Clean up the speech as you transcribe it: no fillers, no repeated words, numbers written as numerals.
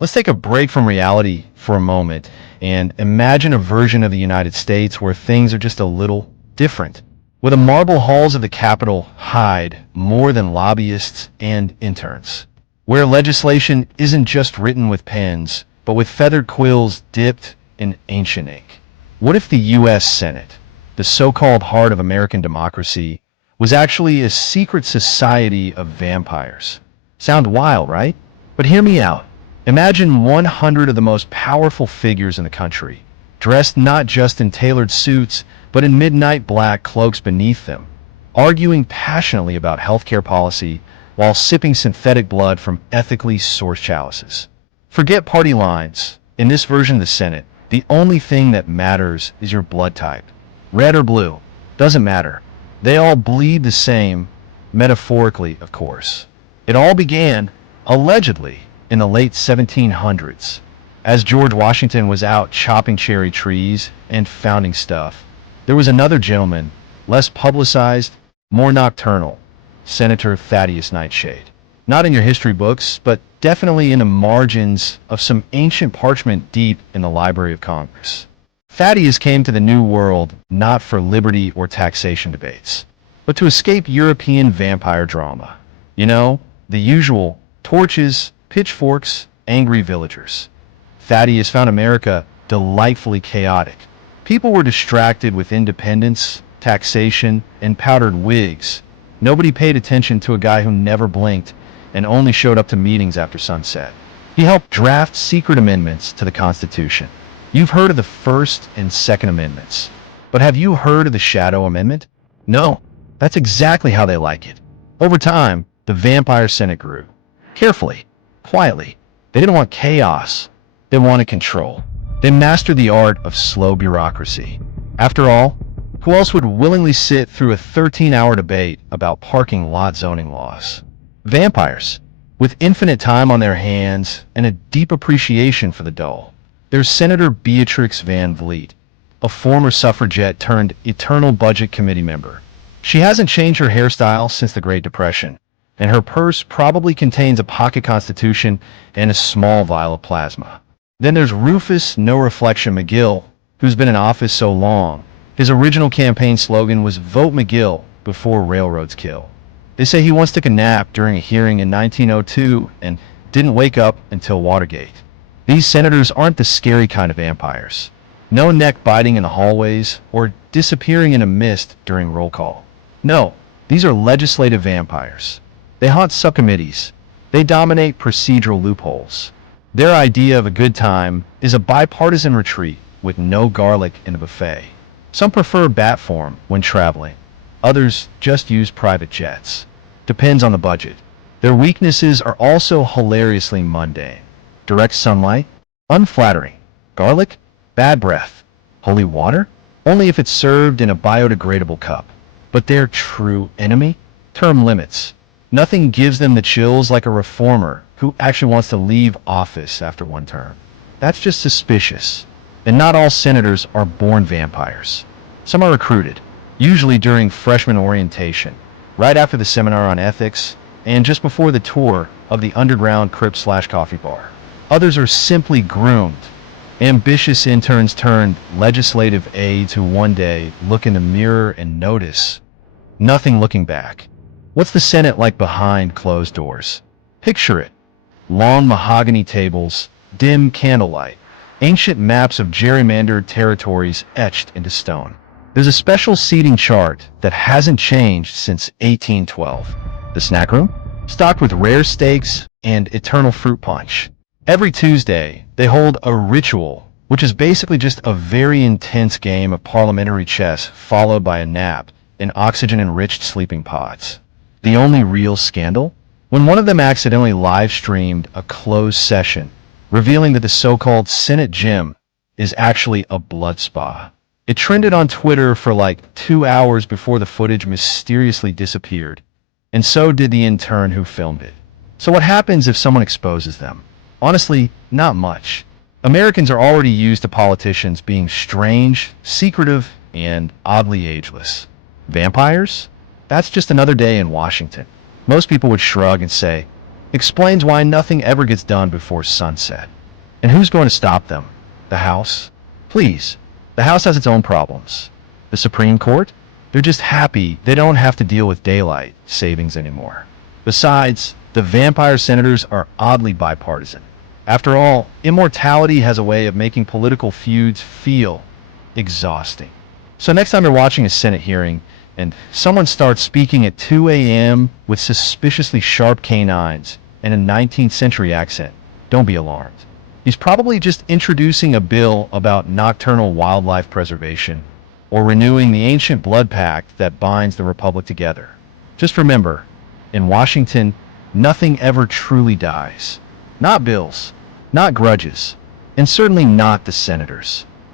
Let's take a break from reality for a moment and imagine a version of the United States where things are just a little different. Where the marble halls of the Capitol hide more than lobbyists and interns. Where legislation isn't just written with pens, but with feathered quills dipped in ancient ink. What if the U.S. Senate, the so-called heart of American democracy, was actually a secret society of vampires? Sound wild, right? But hear me out. Imagine 100 of the most powerful figures in the country, dressed not just in tailored suits, but in midnight black cloaks beneath them, arguing passionately about healthcare policy while sipping synthetic blood from ethically sourced chalices. Forget party lines. In this version of the Senate, the only thing that matters is your blood type. Red or blue, doesn't matter. They all bleed the same, metaphorically, of course. It all began, allegedly, in the late 1700s, as George Washington was out chopping cherry trees and founding stuff. There was another gentleman, less publicized, more nocturnal, Senator Thaddeus Nightshade. Not in your history books, but definitely in the margins of some ancient parchment deep in the Library of Congress. Thaddeus came to the New World not for liberty or taxation debates, but to escape European vampire drama. You know, the usual torches, pitchforks, angry villagers. Thaddeus found America delightfully chaotic. People were distracted with independence, taxation, and powdered wigs. Nobody paid attention to a guy who never blinked and only showed up to meetings after sunset. He helped draft secret amendments to the Constitution. You've heard of the First and Second Amendments, but have you heard of the Shadow Amendment? No, that's exactly how they like it. Over time, the Vampire Senate grew. Carefully, quietly. They didn't want chaos. They wanted control. They mastered the art of slow bureaucracy. After all, who else would willingly sit through a 13-hour debate about parking lot zoning laws? Vampires, with infinite time on their hands and a deep appreciation for the dull. There's Senator Beatrix Van Vliet, a former suffragette turned Eternal Budget Committee member. She hasn't changed her hairstyle since the Great Depression, and her purse probably contains a pocket constitution and a small vial of plasma. Then there's Rufus No Reflection McGill, who's been in office so long. His original campaign slogan was "Vote McGill before railroads kill." They say he once took a nap during a hearing in 1902 and didn't wake up until Watergate. These senators aren't the scary kind of vampires. No neck biting in the hallways or disappearing in a mist during roll call. No, these are legislative vampires. They haunt subcommittees. They dominate procedural loopholes. Their idea of a good time is a bipartisan retreat with no garlic in the buffet. Some prefer bat form when traveling. Others just use private jets. Depends on the budget. Their weaknesses are also hilariously mundane. Direct sunlight? Unflattering. Garlic? Bad breath. Holy water? Only if it's served in a biodegradable cup. But their true enemy? Term limits. Nothing gives them the chills like a reformer who actually wants to leave office after one term. That's just suspicious. And not all senators are born vampires. Some are recruited, usually during freshman orientation, right after the seminar on ethics, and just before the tour of the underground crypt/coffee bar. Others are simply groomed. Ambitious interns turned legislative aides who one day look in the mirror and notice nothing looking back. What's the Senate like behind closed doors? Picture it. Long mahogany tables, dim candlelight, ancient maps of gerrymandered territories etched into stone. There's a special seating chart that hasn't changed since 1812. The snack room? Stocked with rare steaks and eternal fruit punch. Every Tuesday, they hold a ritual, which is basically just a very intense game of parliamentary chess followed by a nap in oxygen-enriched sleeping pods. The only real scandal? When one of them accidentally live-streamed a closed session, revealing that the so-called Senate gym is actually a blood spa. It trended on Twitter for like 2 hours before the footage mysteriously disappeared, and so did the intern who filmed it. So what happens if someone exposes them? Honestly, not much. Americans are already used to politicians being strange, secretive, and oddly ageless. Vampires? That's just another day in Washington. Most people would shrug and say, explains why nothing ever gets done before sunset. And who's going to stop them? The House? Please. The House has its own problems. The Supreme Court? They're just happy they don't have to deal with daylight savings anymore. Besides, the vampire senators are oddly bipartisan. After all, immortality has a way of making political feuds feel exhausting. So next time you're watching a Senate hearing and someone starts speaking at 2 a.m. with suspiciously sharp canines and a 19th century accent, don't be alarmed. He's probably just introducing a bill about nocturnal wildlife preservation or renewing the ancient blood pact that binds the Republic together. Just remember, in Washington, nothing ever truly dies. Not bills, not grudges, and certainly not the senators.